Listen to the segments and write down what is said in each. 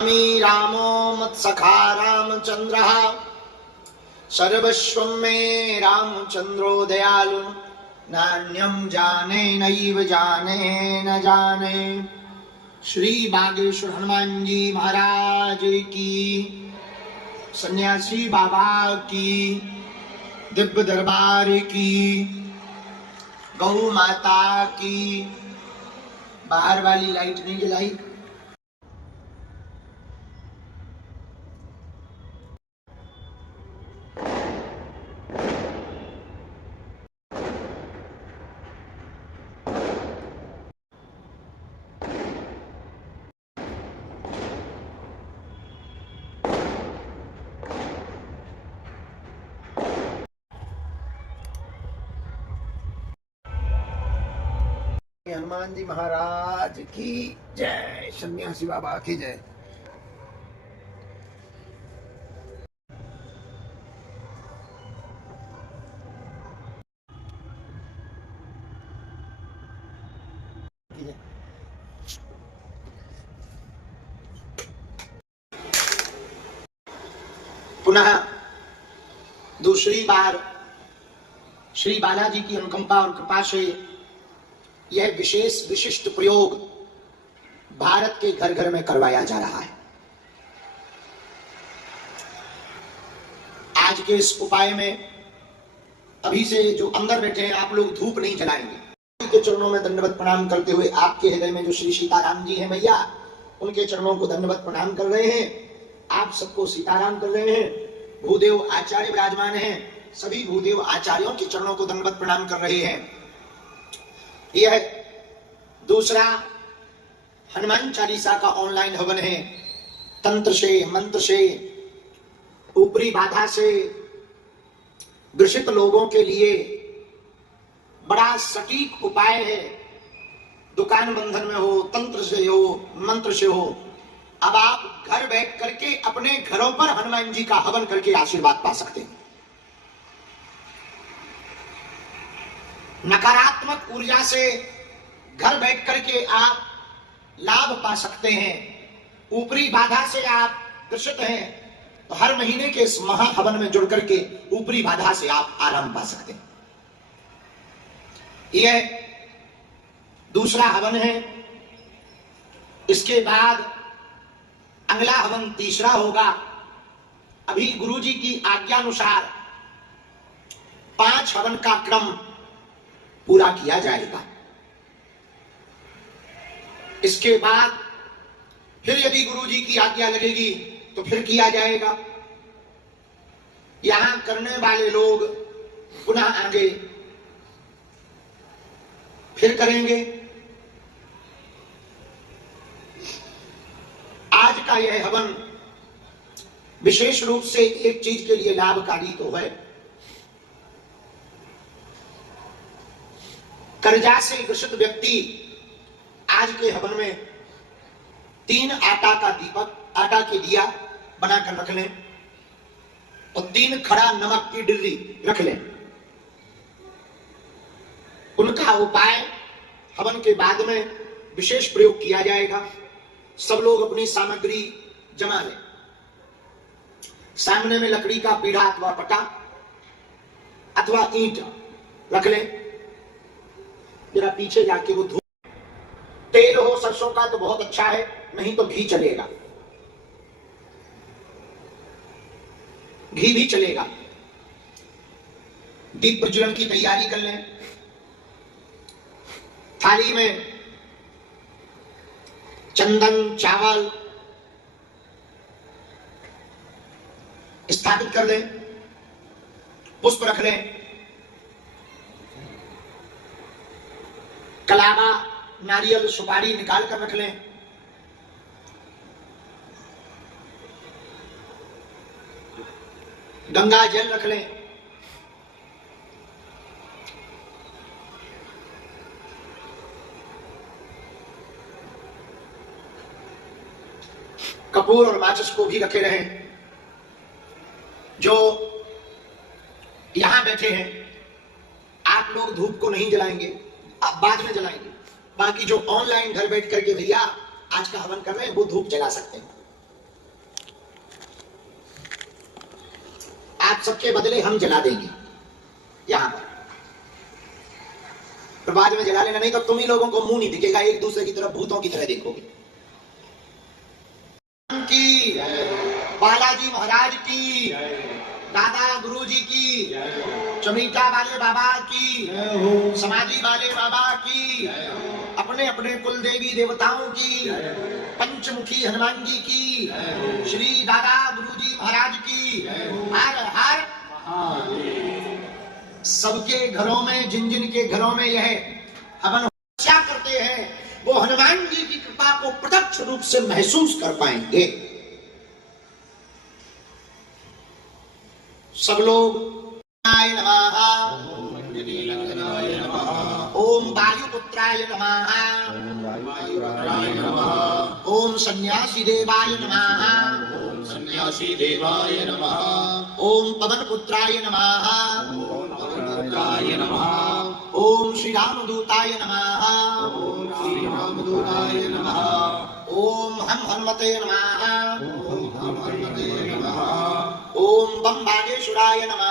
रामो मत्सखा रामचंद्रः सर्वस्वं मे रामचंद्रो दयालु नान्यं जाने नैव जाने न जाने। श्री बागेश्वर हनुमान जी महाराज की, सन्यासी बाबा की, दिव्य दरबार की, गौ माता की। बाहर वाली लाइट नहीं जलाई। हनुमान जी महाराज की जय, सन्यासी बाबा की जय। पुनः दूसरी बार श्री बालाजी की अनुकंपा और कृपा से यह विशेष विशिष्ट प्रयोग भारत के घर घर में करवाया जा रहा है। आज के इस उपाय में अभी से जो अंदर बैठे हैं आप लोग धूप नहीं जलाएंगे। के चरणों में दंडवत प्रणाम करते हुए आपके हृदय में जो श्री सीताराम जी हैं भैया, उनके चरणों को दंडवत प्रणाम कर रहे हैं। आप सबको सीताराम कर रहे हैं। भूदेव आचार्य विराजमान हैं, सभी भूदेव आचार्यों के चरणों को दंडवत प्रणाम कर रहे हैं। यह दूसरा हनुमान चालीसा का ऑनलाइन हवन है। तंत्र से, मंत्र से, ऊपरी बाधा से ग्रसित लोगों के लिए बड़ा सटीक उपाय है। दुकान बंधन में हो, तंत्र से हो, मंत्र से हो, अब आप घर बैठ करके अपने घरों पर हनुमान जी का हवन करके आशीर्वाद पा सकते हैं। नकारात्मक ऊर्जा से घर बैठ करके आप लाभ पा सकते हैं। ऊपरी बाधा से आप ग्रसित हैं तो हर महीने के इस महाहवन में जुड़ करके ऊपरी बाधा से आप आराम पा सकते हैं। यह दूसरा हवन है। इसके बाद अगला हवन तीसरा होगा। अभी गुरुजी की आज्ञानुसार 5 हवन का क्रम पूरा किया जाएगा। इसके बाद फिर यदि गुरुजी की आज्ञा लगेगी तो फिर किया जाएगा। यहां करने वाले लोग पुनः आगे फिर करेंगे। आज का यह हवन विशेष रूप से एक चीज के लिए लाभकारी तो है। कर्जा से ग्रसित व्यक्ति आज के हवन में 3 आटा का दीपक, आटा के दिया बनाकर रख लें और 3 खड़ा नमक की डिर्री रख लें। उनका उपाय हवन के बाद में विशेष प्रयोग किया जाएगा। सब लोग अपनी सामग्री जमा लें। सामने में लकड़ी का पीढ़ा अथवा पटा अथवा ईंट रख लें। जरा पीछे जाके वो धूप, तेल हो सरसों का तो बहुत अच्छा है, नहीं तो घी चलेगा, घी भी चलेगा। दीप प्रज्वलन की तैयारी कर लें। थाली में चंदन, चावल स्थापित कर लें। पुष्प रख लें। कलावा, नारियल, सुपारी निकाल कर रख लें। गंगा जल रख लें। कपूर और माचिस को भी रखे रहें। जो यहां बैठे हैं आप लोग धूप को नहीं जलाएंगे, आप बाद में जलाएंगे। बाकी जो ऑनलाइन घर बैठ करके भैया आज का हवन कर रहे हैं वो धूप जला सकते हैं। आप सबके बदले हम जला देंगे यहां पर, तो बाद में जला लेना, नहीं तो तुम ही लोगों को मुंह नहीं दिखेगा, एक दूसरे की तरफ भूतों की तरह देखोगे। की बालाजी महाराज की, दादा गुरु जी की, चमीटा वाले बाबा की, समाधि वाले बाबा की, अपने अपने कुल देवी देवताओं की, पंचमुखी हनुमान जी की, श्री दादा गुरु जी महाराज की, हर हर सबके घरों में, जिन जिन के घरों में यह हवन क्या करते हैं, वो हनुमान जी की कृपा को प्रत्यक्ष रूप से महसूस कर पाएंगे। सब लोग नमः, ओम वायुपुत्राय नमः, ओम सन्यासी देवाय नमः, सन्यासी देवाय नमः, ओम पवनपुत्राय नमः, पुत्राय नमः, ओम श्री रामदूताय नमः, श्री रामदूताय नमः, ओम हम हनुमते नमः, हनुमते नमः, ओम बम बागेश्वराय नमः,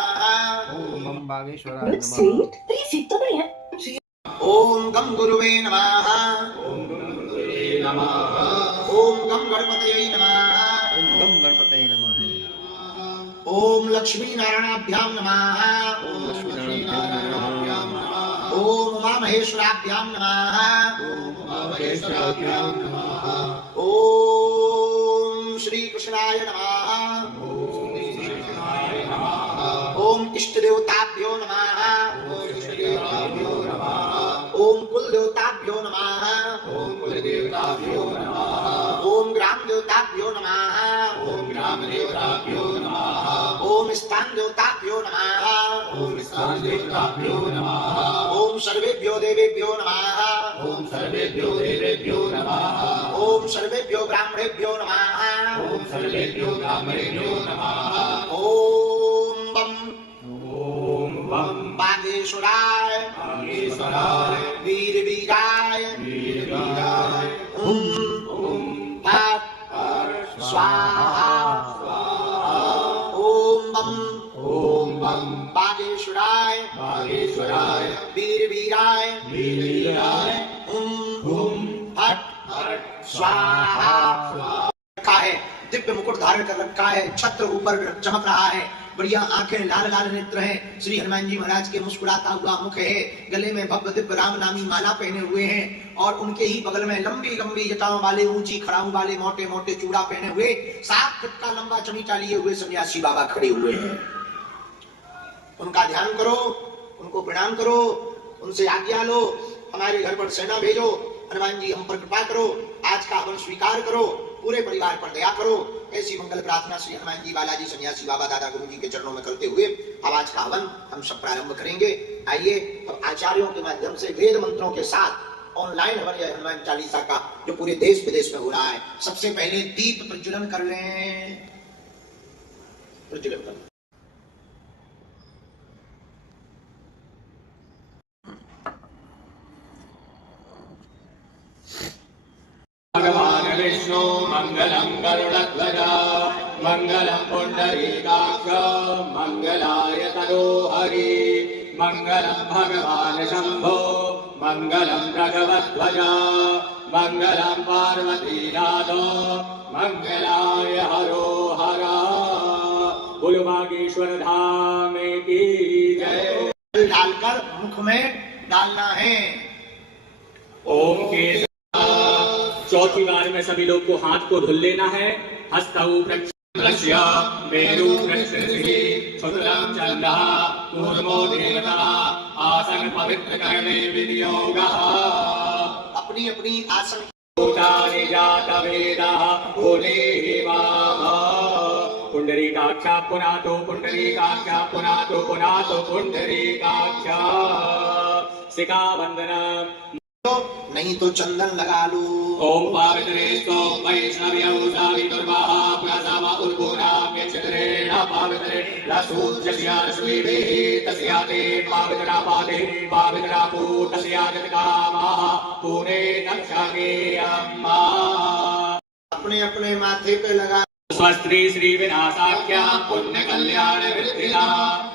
ओम बागेश्वराय Looks नमः, sweet. Pretty fit तो बढ़िया। ओम गम गुरुवे नमः, ओम गणपतये नमः, ओम गम गणपतये नमः, ओम गणपतये नमः, ओम लक्ष्मी नारायणाभ्याम नमः, ओम लक्ष्मीनारायणाभ्यां नमः, ओम उमा महेश्वराभ्याम नमः, ओम महेश्वराभ्यां नमः, ओम श्री कृष्णाय नमः, ओम श्रीकृष्णाय नमः, ओम इष्ट देवताभ्यो नमः, ओम श्रीदेवाभ्यो नमः, ओम कुल देवताभ्यो नमः, ओम कुलदेवताभ्यो नमः, ओम ग्राम देवताभ्यो नमः, ओम ग्रामदेवताभ्यो नमः, ओम स्थान देवताभ्यो नमः, ओम स्थानदेवताभ्यो नमः, ओम सर्वेभ्यो देवेभ्यो नमः, ओम सर्वेभ्यो देवेभ्यो नमः, ओम सर्वेभ्यो ब्राह्मणेभ्यो नमः, ओम सर्वेभ्यो ब्राह्मणेभ्यो नमः, ओम बम ओम बम बागेश्वराय बागेश्वराय वीर वीराय वीरवीराय ओम फट हर स्वाहा ओम बम ओम बम बागेश्वराय बागेश्वराय वीर वीराय वीरवीराय ओम फट हर स्वाहा रखा है, दिव्य मुकुट धारण कर रखा है, छत्र ऊपर चमक रहा है, बढ़िया आंखें, लाल लाल नेत्र हैं, श्री हनुमान जी महाराज के मुस्कुराता हुआ मुख है, गले में भव्य दिव्य राम नामी माला पहने हुए हैं, और उनके ही बगल में लंबी लंबी जटाओं वाले, ऊंची खड़ाऊ वाले, मोटे मोटे चूड़ा पहने हुए, 7 फुट का लंबा चमीटा लिए हुए सन्यासी बाबा खड़े हुए हैं। उनका ध्यान करो, उनको प्रणाम करो, उनसे आज्ञा लो, हमारे घर पर सेना भेजो, हनुमान जी हम पर कृपा करो, आज का हवन स्वीकार करो, पूरे परिवार पर दया करो। ऐसी मंगल प्रार्थना श्री हनुमान जी, बालाजी, सन्यासी बाबा, दादा गुरु जी के चरणों में करते हुए अब आज का हवन हम सब प्रारंभ करेंगे। आइए अब आचार्यों के माध्यम से वेद मंत्रों के साथ ऑनलाइन हवन है हनुमान चालीसा का, जो पूरे देश विदेश में हो रहा है। सबसे पहले दीप प्रज्वलन कर लें, प्रज्वलन कर लें। भगवान विष्णु मंगलम गरुड़ध्वज मंगलम पुंडरीकाक्ष मंगलाय तनोहरि मंगलम भगवान शंभो मंगलम भगवध्वज मंगलम पार्वतीनाथ मंगलाय हरो हरा। बोलो बागेश्वर धाम की जय। डालकर मुख में डालना है। ओम के चौथी बार में सभी लोग को हाथ को धुल लेना है। हस्तौ प्रक्षस्य मेरु प्रक्षस्य शुक्लम चंद्रः कूर्मो देवता आसन पवित्र करणे विनियोगः। अपनी अपनी आसन भूतानि जातवेदः पुनेहिमाः। पुंडरीकाक्षा पुनातो पुंडरीकाक्षा पुनातो पुनातो पुंडरीकाक्षा। शिखा बंधनम नहीं तो चंदन लगा लो। ओम पावित्रेस्तो वैष्णव्यौ सावितुर्वाः प्रसावा उर्गुणां यक्षत्रेण पावित्रे लसूज्यस्याश्विभिः तस्याते पावित्रापाते पावित्रापू तस्याजतकामाः पुने नक्षागे अम्मा। अपने अपने माथे पे लगा। स्वस्त्री श्री विनाशाख्या पुण्य कल्याण वृद्धिना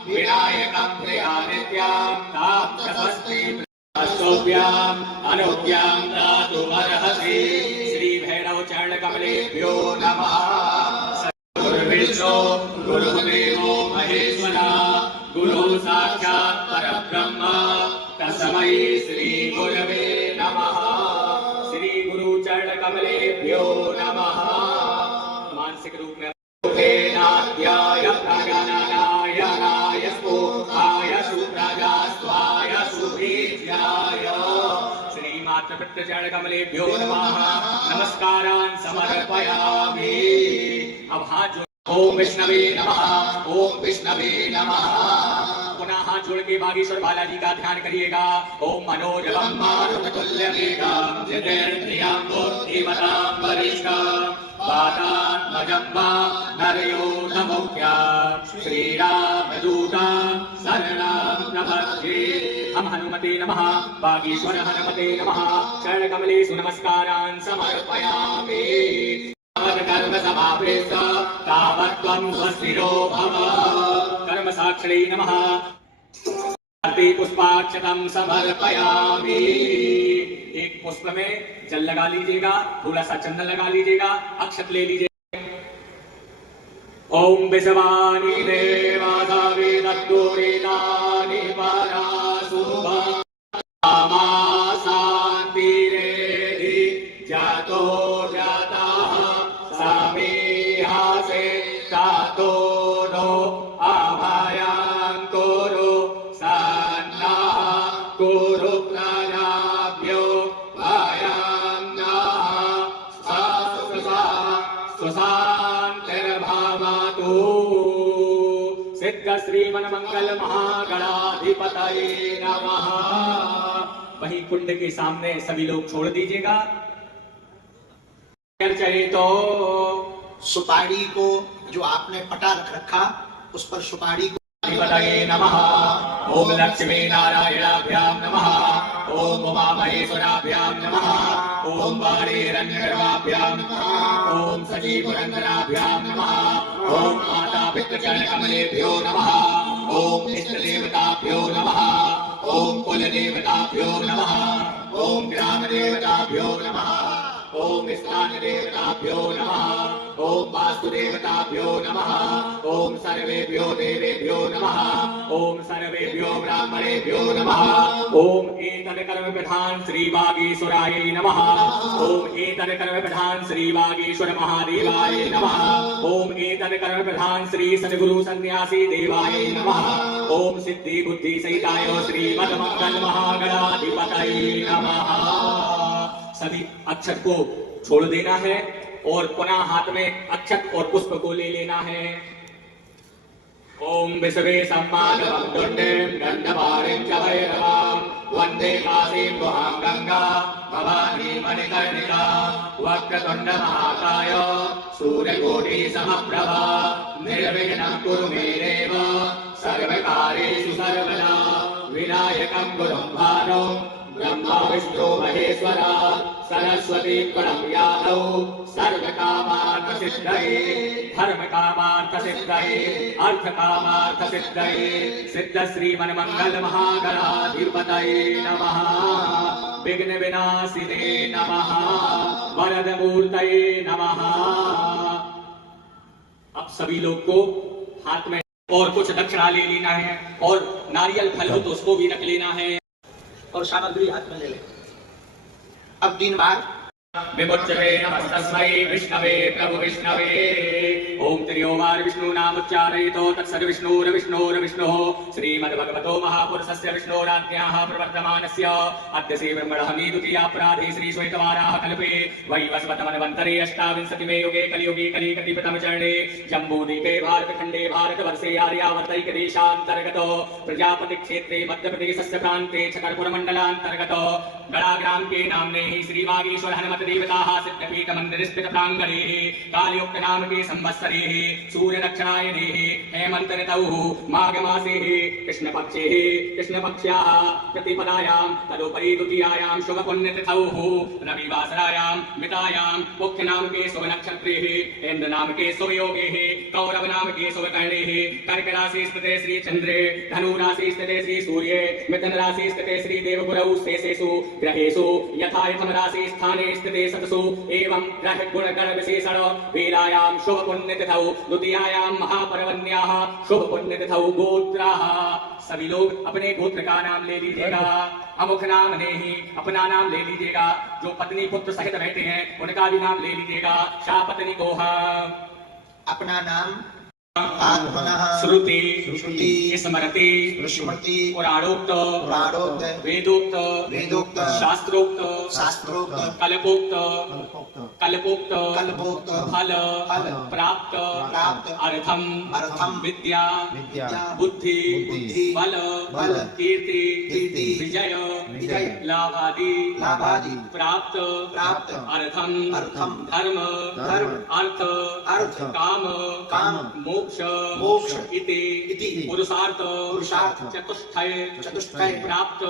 विनायकं प्रियानित्यां तां स्वस्ति स्तोभ्याम् अनुज्ञां दातुमर्हसि। श्री भैरव चरण कमलेभ्यो नमः। गुरुर्विष्णु गुरुर्देवो महेश्वरः गुरु साक्षात् परब्रह्म तस्मै श्री गुरवे नमः। श्री गुरु चरण कमलेभ्यो नमः। मानसिक रूप में नाद्याय प्रगणनाय नाय स्फोटाय सुप्रजास्त्वाय सुभीज्याय श्री मातृपितृ चरण कमलेभ्यो नमः। नमस्कारान् समर्पयामि। अब हाथ जोड़ ओम विष्णवे नमः। ओम विष्णवे नमः। पुनः हाथ जोड़ के बागेश्वर बालाजी का ध्यान करिएगा। ओम मनोजवम मारुततुल्यवेगं जितेन्द्रियं बुद्धिमतां वरिष्ठं वातात्मजं वा नरयो नमोऽख्या श्रीरामदूतं शरणं प्रपद्ये। हम हनुमते नमः। बागेश्वर हनुमते नमः। चरण कमलेषु नमस्कारान् समर्पयामि। कर्म समाप्रेष्ट तावत् त्वं स्वस्तिरो भव। कर्म साक्षिणे नमः। पुष्पाक्षतं समर्पयामि। एक पुष्प में जल लगा लीजिएगा, थोड़ा सा चंदन लगा लीजिएगा, अक्षत ले लीजिएगा। ओम विश्वानि देवासा वेदत्तोरेतानि पराशुभा मा शान्तिरेधि जातो जाताः समीहासे तातो नो अभयं कुरु सन्नः कुरु प्राणाभ्यो भयं नः स्वशान्तिर्भवतु। सिद्ध श्रीमन मंगल महागणाधिपतये नमः। वही कुंड के सामने सभी लोग छोड़ दीजिएगा। चाहिए तो सुपारी को जो आपने पटा रख रखा उस पर सुपारी को अधिपतये नमः। ओम लक्ष्मी नारायणाभ्यां नमः। ओम उमा महेश्वराभ्यां नमः। ओम वाणी हिरण्यगर्भाभ्यां नमः। ओम सची पुरंदराभ्यां नमः। ओम माता पितृचरण कमलेभ्यो नमः। ओम इष्ट देवताभ्यो नमः। ओम कुल देवताभ्यो नमः। ओम ग्राम देवताभ्यो नमः। ओम स्थान देवताभ्यो नमः। ओम वास्तु देवताभ्यो नमः। ओम सर्वेभ्यो देवेभ्यो नमः। ओम सर्वेभ्यो ब्राह्मणेभ्यो नमः। ओम एतद् कर्म प्रधान श्री वागीश्वराय नमः। ओम एतद् कर्म प्रधान श्री वागीश्वर महादेवाय नमः। ओम एतद् कर्म प्रधान श्री सद्गुरु सन्यासी देवाय नमः। ओम सिद्धि बुद्धि सहिताय श्रीमद मंगल महागणाधिपतये नमः। सभी अक्षत को छोड़ देना है और पुनः हाथ में अक्षत और पुष्प को ले लेना है। ओम विश्वे सम्मानवं दुर्निं गंधवारिं च भैरवां वंदे काशीं गुहां गंगा भवानी मणिकर्णिका वक्रतुंड महाकाय सूर्यकोटि समप्रभा निर्विघ्नं कुरु मे देव सर्वकार्येषु सर्वदा विनायकं गुरुं भानुं ब्रह्मा विष्णु महेश्वरा सरस्वती प्रणम यादव सर्व कामार्थ सिद्धये धर्म कामार्थ सिद्धये अर्थ कामार्थ सिद्धये सिद्ध श्रीमन मंगल महागणाधिपतये नमः। विघ्न विनाशिने नमः। वरद मूर्तये नमः। अब सभी लोग को हाथ में और कुछ दक्षिणा ले लेना है और नारियल फल हो तो उसको भी रख लेना है और सामग्री हाथ में ले ले। अब 3 बार विमुच्यते नमस्तस्मै विष्णवे प्रभु विष्णवे। ओम त्र्योवार विष्णु नाम उच्चारयितो तत्सर्विष्णुर्विष्णुर्विष्णुः श्रीमद्भगवतो महापुरुषस्य विष्णोराज्ञाः प्रवर्तमानस्य अद्य श्री ब्रह्मणः द्वितीयापराधे श्री श्वेतवाराः कल्पे वैवस्वतमन्वन्तरे अष्टाविंशतिमे युगे कलियुगे कलिकटिप्रथम चरणे जम्बूद्वीपे भारतखण्डे भारतवर्षे आर्यावर्तैकदेशान्तर्गतो प्रजापति क्षेत्रे मध्यप्रदेशस्य प्रान्ते छतरपुरमण्डलान्तर्गतो गणाग्राम के नामने श्री वागीश्वर हनुमत देवताः सिद्धपीठ मंदिर स्थित प्रांगणे कालयुक्त नाम के संवत्सरे सूर्य दक्षिणायने हेमंत ऋतौ माघ मासे कृष्णपक्ष्याः प्रतिपदायां तदुपरि द्वितीयायां शुभ पुण्य तिथौ रविवासरायां मितायां मुख्य नाम के शुभ नक्षत्रे इंद्र नाम के शुभ योगे कौरव नाम के शुभ कर्णे कर्क राशि स्थिते श्री चंद्रे धनु राशि स्थिते श्री सूर्ये मिथुन राशि स्थिते श्री देवगुरौ शेषेषु ग्रहेषु यथा यथम राशि स्थाने स्थिते सतसु एवं ग्रह गुण गण विशेषण वेलायां शुभ पुण्य तिथौ द्वितीयायां महापर्वण्याः शुभ पुण्य तिथौ गोत्राः। सभी लोग अपने गोत्र का नाम ले लीजिएगा, अमुख नाम नहीं अपना नाम ले लीजिएगा। जो पत्नी पुत्र सहित रहते हैं उनका भी नाम ले लीजिएगा। शाह पत्नी को अपना नाम श्रुति श्रुति स्मृति स्मृति पुराणोक्त वेदोक्त वेदोक्त शास्त्रोक्त कल्पोक्त फल प्राप्त अर्थम विद्या बुद्धि बल कीर्ति विजय लाभादि प्राप्त अर्थम धर्म अर्थ काम मोक्ष इति पुरुषार्थ चतुष्टय प्राप्त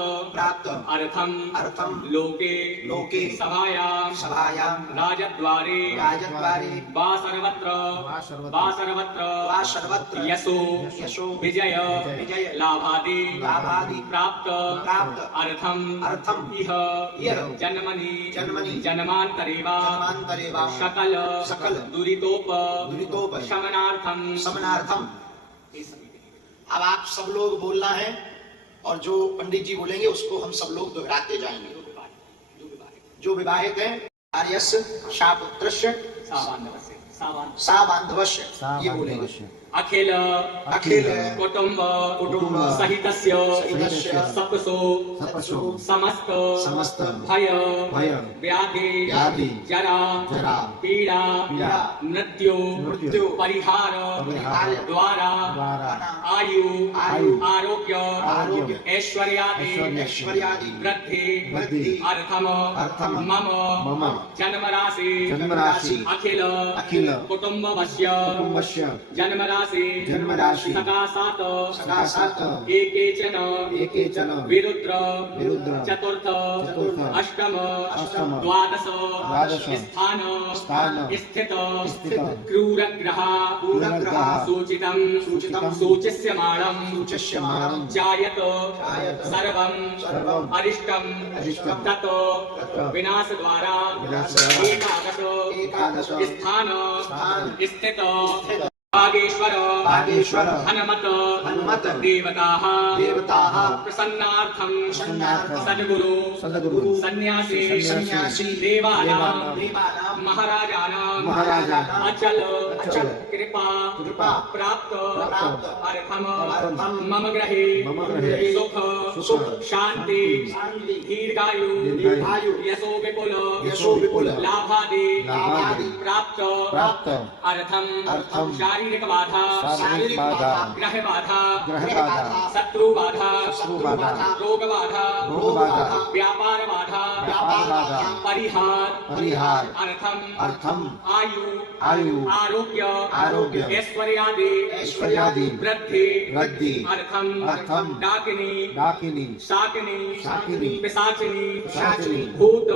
अर्थम लोके सभायां राजद्वारे वा सर्वत्र यशो विजय लाभादि प्राप्त अर्थम इह जन्मनि जन्मांतरे वा सकल दुरितोप समनार्थम। अब आप सब लोग बोलना है और जो पंडित जी बोलेंगे उसको हम सब लोग दोहराते जाएंगे। जो विवाहित है आर्यस्य शापुत्रस्य सा बांधवस्य ये बोलेंगे। अखिल कुटुंब सहितस्य सप्सु समस्त भय व्याधि जरा पीड़ा मृत्यु परिहार द्वारा आयु आरोग्य ऐश्वर्यादि वृद्धि अर्थम मम जन्म राशि अखिल कुटुंबस्य जन्म राशि सकाशात् एकेचन विरुद्र चतुर्थ अष्टम द्वादश स्थान स्थित क्रूरग्रह सूचितं सूचिष्यमाणं जायत सर्वं अरिष्टं ततो विनाशद्वारा एकादश स्थान स्थित भागेश्वर हनुमत देवताः प्रसन्नार्थं सद्गुरु सन्यासी देवानां महाराजानां अचल कृपा प्राप्त अर्थम मम गृहे सुख शांति दीर्घायु यशो विपुल लाभादि प्राप्त अर्थम शारीरिक बाधा ग्रह बाधा शत्रु बाधा रोग बाधा व्यापार बाधा परिहार अर्थम आयु आरोग्य ऐश्वर्यादि वृद्धि अर्थम डाकिनी शाकिनी पिशाचिनी भूत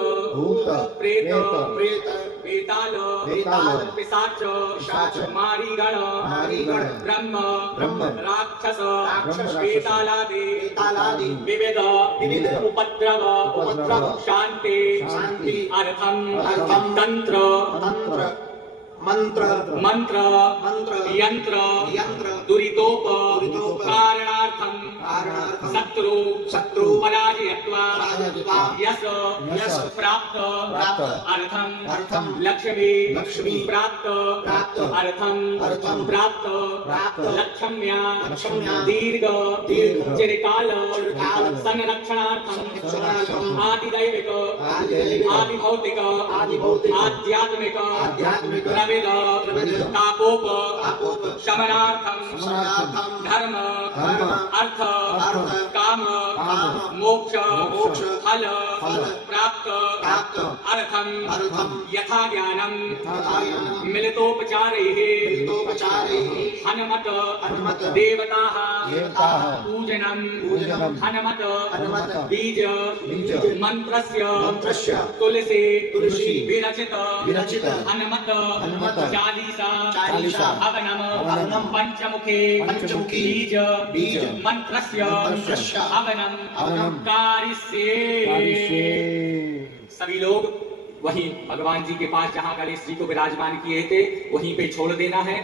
प्रेत वेताल पिशाच मारीगण ब्रह्म राक्षस वेतालादि विविध उपद्रव शांति अर्थम तंत्र मंत्र यंत्र दुरितोप कारणार्थम शत्रु पराजयत्वा यश प्राप्त अर्थम लक्ष्मी प्राप्त अर्थम प्राप्त लक्ष्म्या दीर्घ चिरकाल संरक्षणार्थम आदिदैविक आदिभौतिक आध्यात्मिक तापोप शमनार्थम धर्म अर्थ काम काम मोक्ष फल प्राप्त अर्थम यथा ज्ञानम मिलितोपचारैः हनुमत देवताः पूजनम हनुमत बीज मंत्रस्य तुलसी विरचित हनुमत चालीसा हवनम पंचमुखे बीज मंत्रस्य हवनम कारिष्ये। सभी लोग वहीं भगवान जी के पास जहां गणेश जी को विराजमान किए थे वहीं पे छोड़ देना है।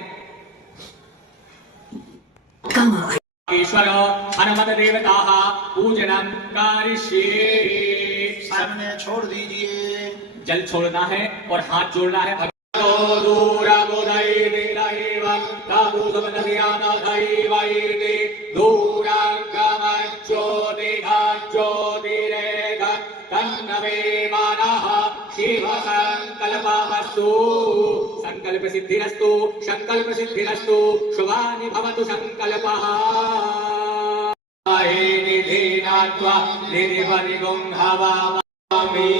ईश्वर हनुमत देवता पूजनम कारिष्ये। सामने छोड़ दीजिए। जल छोड़ना है और हाथ जोड़ना है। शिव संकल्प सिद्धिरस्तु संकल्प सिद्धिरस्तु शुभानि भवतु संकल्पः। निधिनात्वा निधिवनिगुं हवामि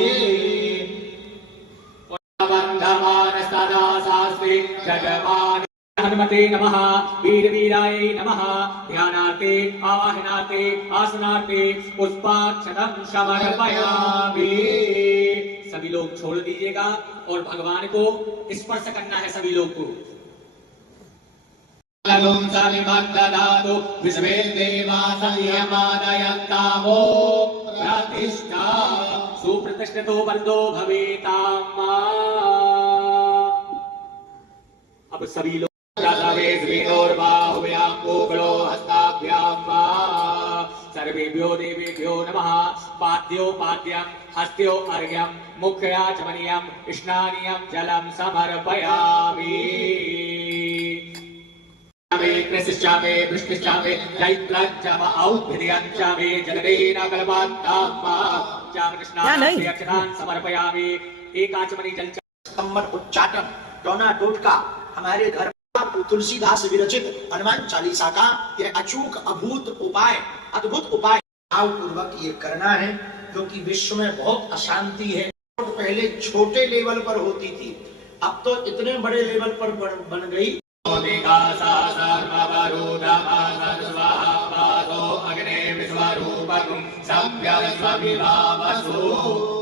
बन्धमान सदा शास्त्रे जगमान। हनुमते नमः वीरवीराय नमः। ध्यानार्थे आवाहनार्थे आसनार्थे पुष्पाक्षतं समर्पयामि। सभी लोग छोड़ दीजिएगा और भगवान को स्पर्श करना है सभी लोग को। सुप्रतिष्ठितो वरदो भवेताम्। अब सभी लोग सर्वेभ्यो देवेभ्यो नमः। पाद्यो पाद्यं हस्त्यो अर्घ्यं मुख्याचमनीयं स्नानीयं जलं समर्पयामि। कृष्णामे वृष्टिश्चामे जैत्रञ्चम औद्भिर्यञ्च मे जगदेन कल्पान्ताम् समर्पयामि। एक आचमनी जल स्तंभन उच्चाटन टोना टोटका हमारे घर तुलसीदास विरचित हनुमान चालीसा का यह अचूक अद्भुत उपाय भाव पूर्वक ये करना है, क्योंकि विश्व में बहुत अशांति है। पहले छोटे लेवल पर होती थी, अब तो इतने बड़े लेवल पर बन गई।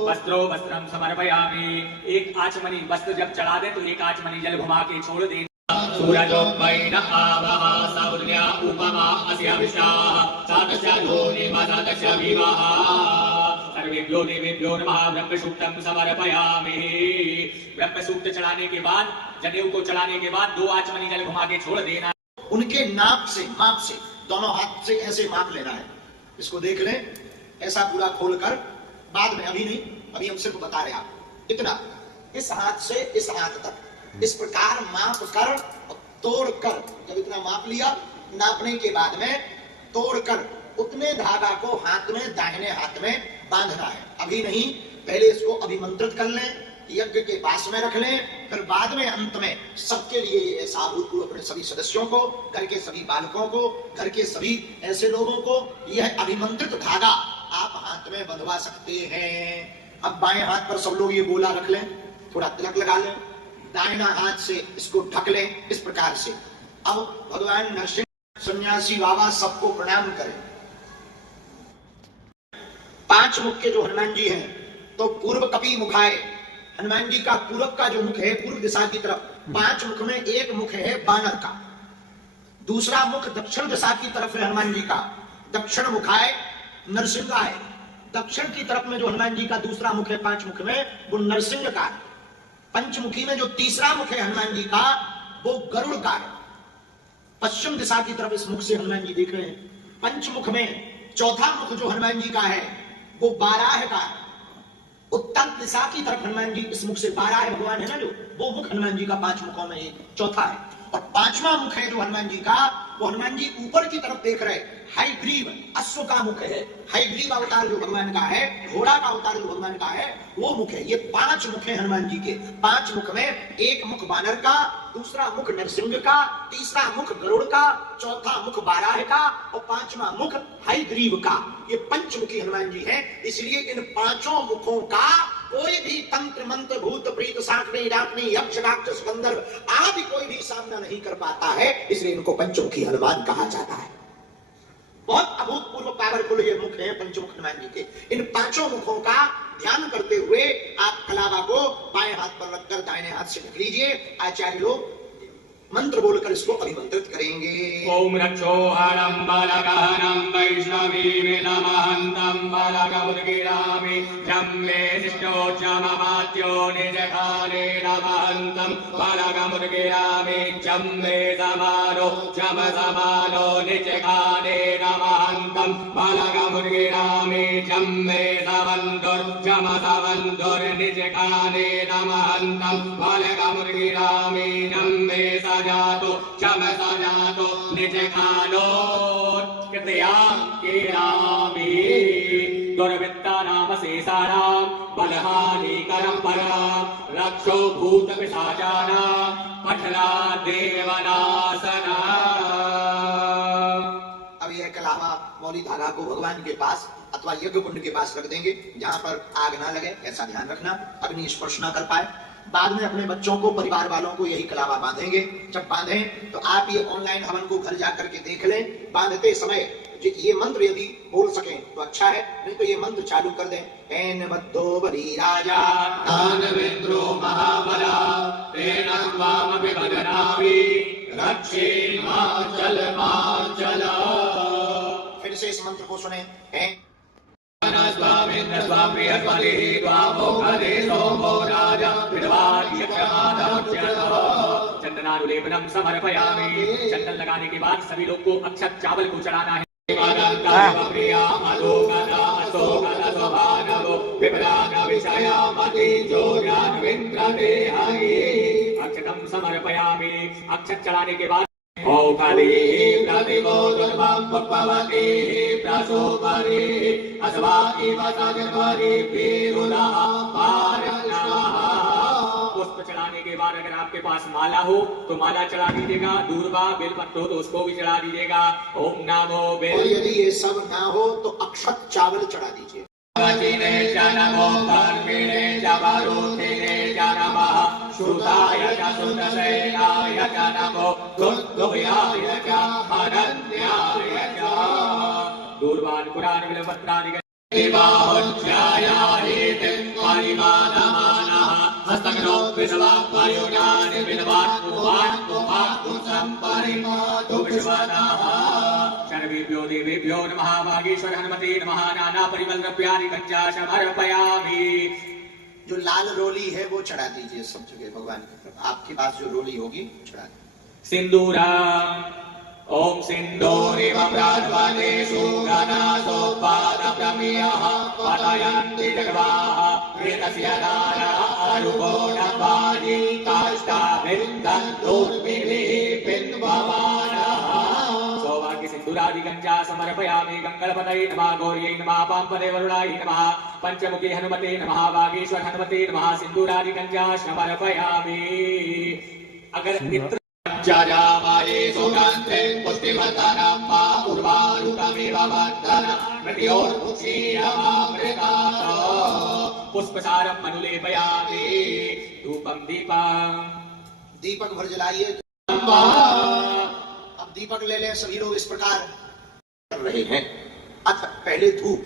वस्त्रो वस्त्रम समर्पयामि। एक आचमनी वस्त्र जब चढ़ा दे तो एक आचमनी जल घुमा के छोड़ दे। सूरजो वैन आवः सौर्या उपमा अस्य विष्टाः सातस्य योनिमा सातस्य विवाह। सर्वेभ्यो देवेभ्यो नमः। ब्रह्मसूक्तं समर्पयामि। ब्रह्मसूक्त चढ़ाने के बाद जनेऊ को चढ़ाने के बाद दो आचमनी जल घुमा के छोड़ देना। उनके माप से दोनों हाथ से ऐसे माप लेना है। इसको देख लें, ऐसा पूरा खोलकर, बाद में अभी नहीं, अभी हम सिर्फ बता रहे आप। इतना इस हाथ से इस हाथ तक इस प्रकार माप कर तोड़ कर, जब इतना माप लिया, नापने के बाद में तोड़कर उतने धागा को हाथ में दाहिने हाथ में बांधना है। अभी नहीं, पहले इसको अभिमंत्रित कर लें, यज्ञ के पास में रख लें, फिर बाद में अंत में सबके लिए ऐसा भूतपूर्व अपने सभी सदस्यों को, घर के सभी बालकों को, घर के सभी ऐसे लोगों को यह अभिमंत्रित धागा आप हाथ में बंधवा सकते हैं। अब बाएं हाथ पर सब लोग ये गोला रख लें, थोड़ा तिलक लगा लें, दाहिना हाथ से इसको ढक लें इस प्रकार से। अब भगवान नरसिंह सन्यासी बाबा सबको प्रणाम करें। 5 मुख के जो हनुमान जी हैं, तो पूर्व कपि मुखाय, हनुमान जी का पूर्व का जो मुख है पूर्व दिशा की तरफ, 5 मुख में एक मुख है बानर का, दूसरा मुख दक्षिण दिशा की तरफ है हनुमान जी का, दक्षिण मुखाय नरसिंह है। दक्षिण की तरफ में जो हनुमान जी का दूसरा मुख है 5 मुख में, वो नरसिंह का। पंचमुखी में जो तीसरा मुख है हनुमान जी का, वो गरुड़ का है। पश्चिम दिशा की तरफ इस मुख से हनुमान जी देख रहे हैं। पंचमुख में चौथा मुख जो हनुमान जी का है, वो बाराह का है। उत्तर दिशा की तरफ हनुमान जी इस मुख से, बाराह भगवान है ना जो, वो मुख हनुमान जी का 5 मुखों में एक चौथा है। और 5वां मुख है जो हनुमान जी का, वो हनुमान जी ऊपर की तरफ देख रहे। हयग्रीव अश्व का मुख है, हयग्रीव अवतार जो भगवान का है, घोड़ा का अवतार जो भगवान का है, वो मुख है। ये 5 मुख है हनुमान जी के। 5 मुख में एक मुख बानर का, दूसरा मुख नरसिंह का, तीसरा मुख गरुड़ का, चौथा मुख बाराह का और 5वां मुख हयग्रीव का। ये पंचमुखी हनुमान जी हैं। इसलिए इन 5 मुखों का कोई भी तंत्र मंत्र भूत प्रीत शाकनी डाकनी यक्ष राक्षस गंधर्व आदि कोई भी सामना नहीं कर पाता है। इसलिए इनको पंचमुखी हनुमान कहा जाता है। बहुत अभूतपूर्व पावरफुल ये मुख है पंचमुख हनुमान जी के। इन 5 मुखों का ध्यान करते हुए आप कलावा को बाएं हाथ पर रखकर दाहिने हाथ से ढक लीजिए। आचार्य लोग मंत्र बोलकर इसको अभिमंत्रित करेंगे। ओम रक्षोहरम बलगहनम वैष्णवी नमहंतम बलगमुद्गिरामि जम्मे शिष्टोच्चममात्यो निजखाने नमहंतम बलगमुद्गिरामि जम्मे समानो जम समानो निजखाने नमहंतम बलगमुद्गिरामि जम्मे सवंदुर जम सवंदुर निजखाने नमहंतम बलगमुद्गिरामि जम्मे सजातो चम सजातो निज खानो कृतयाम केरामी दुर्वृत्ता नाम शेषाणाम बलहानि करम पराम रक्षो भूत पिशाचाना पठना देवनासना। अब यह कलावा मौली धागा को भगवान के पास अथवा यज्ञ कुंड के पास रख देंगे, जहां पर आग ना लगे ऐसा ध्यान रखना, अग्नि स्पर्श ना कर पाए। बाद में अपने बच्चों को, परिवार वालों को यही कलावा बांधेंगे। जब बांधें तो आप ये ऑनलाइन हवन को घर जाकर के देख लें। बांधते समय ये मंत्र यदि बोल सकें तो अच्छा है, नहीं तो ये मंत्र चालू कर दें। एन बद्धो बली राजा दानवेन्द्रो महाबला तेन त्वामपि बध्नामि रक्षेन्माचल माचल। फिर से इस मंत्र को सुने। चंदनानुलेपनम समर्पयामि। चंदन लगाने के बाद सभी लोग को अक्षत चावल को चढ़ाना है। अक्षतम समर्पयामि। अक्षत चढ़ाने के बाद ओकाली प्रतिमो दुर्भं पुष्पवती प्रसोपरि अस्वा इव सागरवरी पीरुला पारनाः। पुष्प चढ़ाने के बाद अगर आपके पास माला हो तो माला चढ़ा दीजिएगा, दूर्वा बेलपत्र हो तो उसको भी चढ़ा दीजिएगा। ओम नमो बेल। और यदि ये सब ना हो तो अक्षत चावल चढ़ा दीजिए। श्रुताय च श्रुतसेनाय च नमो गुह्याय च अनन्याय च। दूर्वान् पुराण विलपत्रादि देवाहुज्जायाहेत परिमानमानः हस्तग्नो विश्वा वायुनानि विद्वान् उवान् संपरिमातु विश्वनाः। सर्वेभ्यो देवेभ्यो नमः। वागीश्वर हनुमते नमः। नाना परिमल द्रव्याणि गंजा समर्पयामि। जो लाल रोली है वो चढ़ा दीजिए सब जगह भगवान की तरफ। आपके पास जो रोली होगी चढ़ा दीजिए। सिंदूरा ओम सिंदूरिव प्राध्वनेषु गणासो पादप्रमेयः पतयन्ति जगवाः वेदस्य दारः अरूपो नवानि काष्ठाभिन्दन्तोर्मिभिः बिन्वमानः। सौभाग्य सिंदूरादि गंजा समर्पयामि। गंगणपतये नमः। गौर्यै नमः। पांपदे वरुणाय नमः। पंचमुखी हनुमते नमः। वागीश्वर हनुमते नमः। सिंदूरादि गंजा समर्पयामि। अगर मित्र जाजामाये सुगन्धे पुष्टिवर्धनं मा उर्वारुकमिव वर्धनं मृत्योर्मुक्षीयमामृतात्। पुष्पसारम् अनुलेपयामि। धूपं दीपं दीपक भर जलाइए। अब दीपक ले लें। सभी लोग इस प्रकार कर रहे हैं। अथ पहले धूप।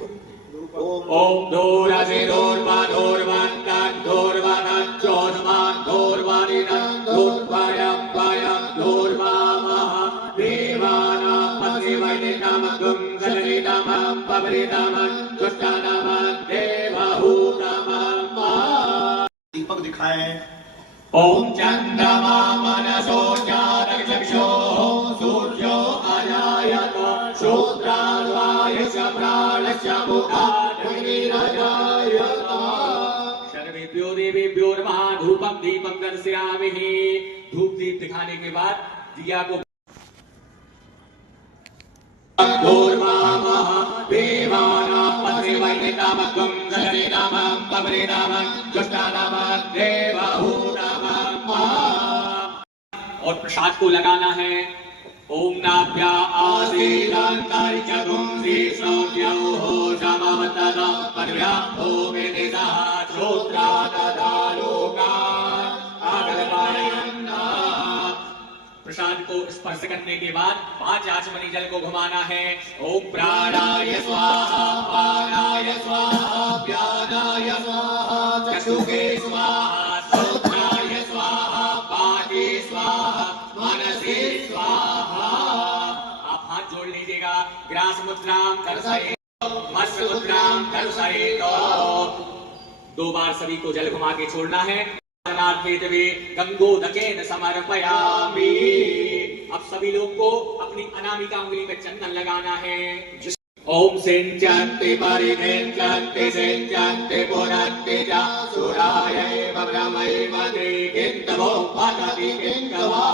ओम धूरसिधूर्वाधूर्वन्तन् धूर्वनच्चोन्मान् धूर्वनिदन् धूर्वयं वयं धूर्वामः देवानां पतिवैदिकं गुंगलितमं पवृतमं दुष्टतमं देवहूतमं। दीपक दिखाएं। ओम चंद्रमा मनसो चारक्षक्षोः सूर्यो अजायत श्रोत्राद्वायुष प्राणश्च मुखादग्निरजायत। सर्वेभ्यो देवेभ्यो नमः। धूपं दीपं दर्शयामि। धूप दीप दिखाने के बाद दिया को Durvamah Devana Patrivainamagam Gajarinamam Pavrinamam Jushtanamam Devahunamam। और प्रसाद को लगाना है। ओम नाभ्या आसीदंतरिचगुं श्रीश्रौत्योः समवतता पर्या भूमिनिधा श्रोत्रादधालोका अगलपायन्ना। प्रसाद को स्पर्श करने के बाद 5 आचमनी जल को घुमाना है। ओम प्राणाय स्वाहा पानाय स्वाहा व्यानाय स्वाहा चक्षुषे स्वाहा श्रोत्राय स्वाहा पादे स्वाहा मनसे स्वाहा। आप हाथ जोड़ लीजिएगा। ग्रास मुद्राम करसये मत्स्य मुद्राम करसये। तो 2 बार सभी को जल घुमा के छोड़ना है। गंगोदकेन समर्पयामि। अब सभी लोग को अपनी अनामिका उंगली में चंदन लगाना है। ओम सिंचन्ति परिगृह्यन्ति सिंचन्ति पुनन्ति च सुरायैव ब्रह्मैव किन्तवो भवति किन्तवः।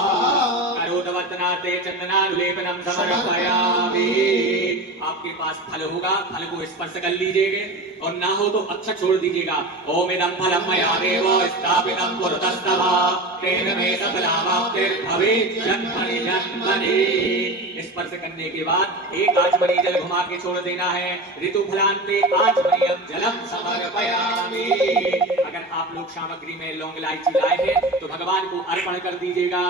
करोदवत्नाते चन्दनानुलेपनं समर्पयामि। आपके पास फल होगा, फल को स्पर्श कर लीजिएगा और ना हो तो अच्छा छोड़ दीजिएगा। ओम इदं फलं मया देव स्थापितं पुरतस्तव तेन मे सफलावाप्तिर्भवेत् जन्मनि जन्मनि। स्पर्श करने के बाद 1 आचमनी जल घुमा के छोड़ देना है। ऋतु फलांते आचमनीयं जलम समर्पयामि। अगर आप लोग सामग्री में लौंग इलायची लाए हैं तो भगवान को अर्पण कर दीजिएगा।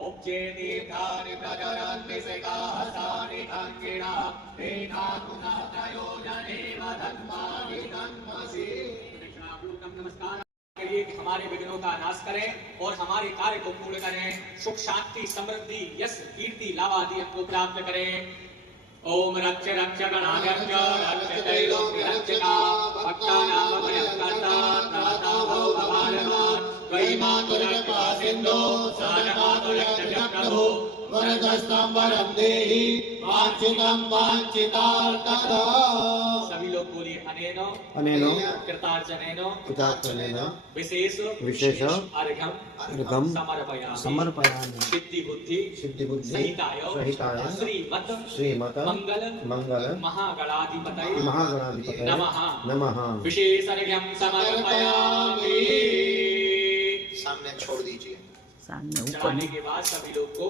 उपचेदीर्घानि प्रजरन्ति सिकाहसानि अंगिणा तेनाकुनातयोजनेव धन्मानि धन्मसि। आप लोग नमस्कार करिए कि हमारे विघ्नों का नाश करें और हमारे कार्य को पूर्ण करें। सुख शांति समृद्धि यश कीर्ति लाभ आदि को प्राप्त करें। ओम रक्ष रक्ष गणाध्यक्ष रक्ष त्रैलोक्य रक्षका भक्तानां भयंकर्ता त्राता भव भवानवान् त्वयि मातुरकृपा सिन्धो सानमातुरक्षप्रभो वरदस्तं वरं देहि वाञ्छितं वाञ्छितार्थः। सभी लोग बोलिए अनेनो अनेनो कृतार्चनेनो विशेष अर्घ्यं समर्पयामि। सिद्धि बुद्धि सहिताय श्रीमत मंगल महागणाधिपतये नमः। विशेष अर्घ्यं समर्पयामि। सामने छोड़ दीजिए। जाने के बाद सभी लोग को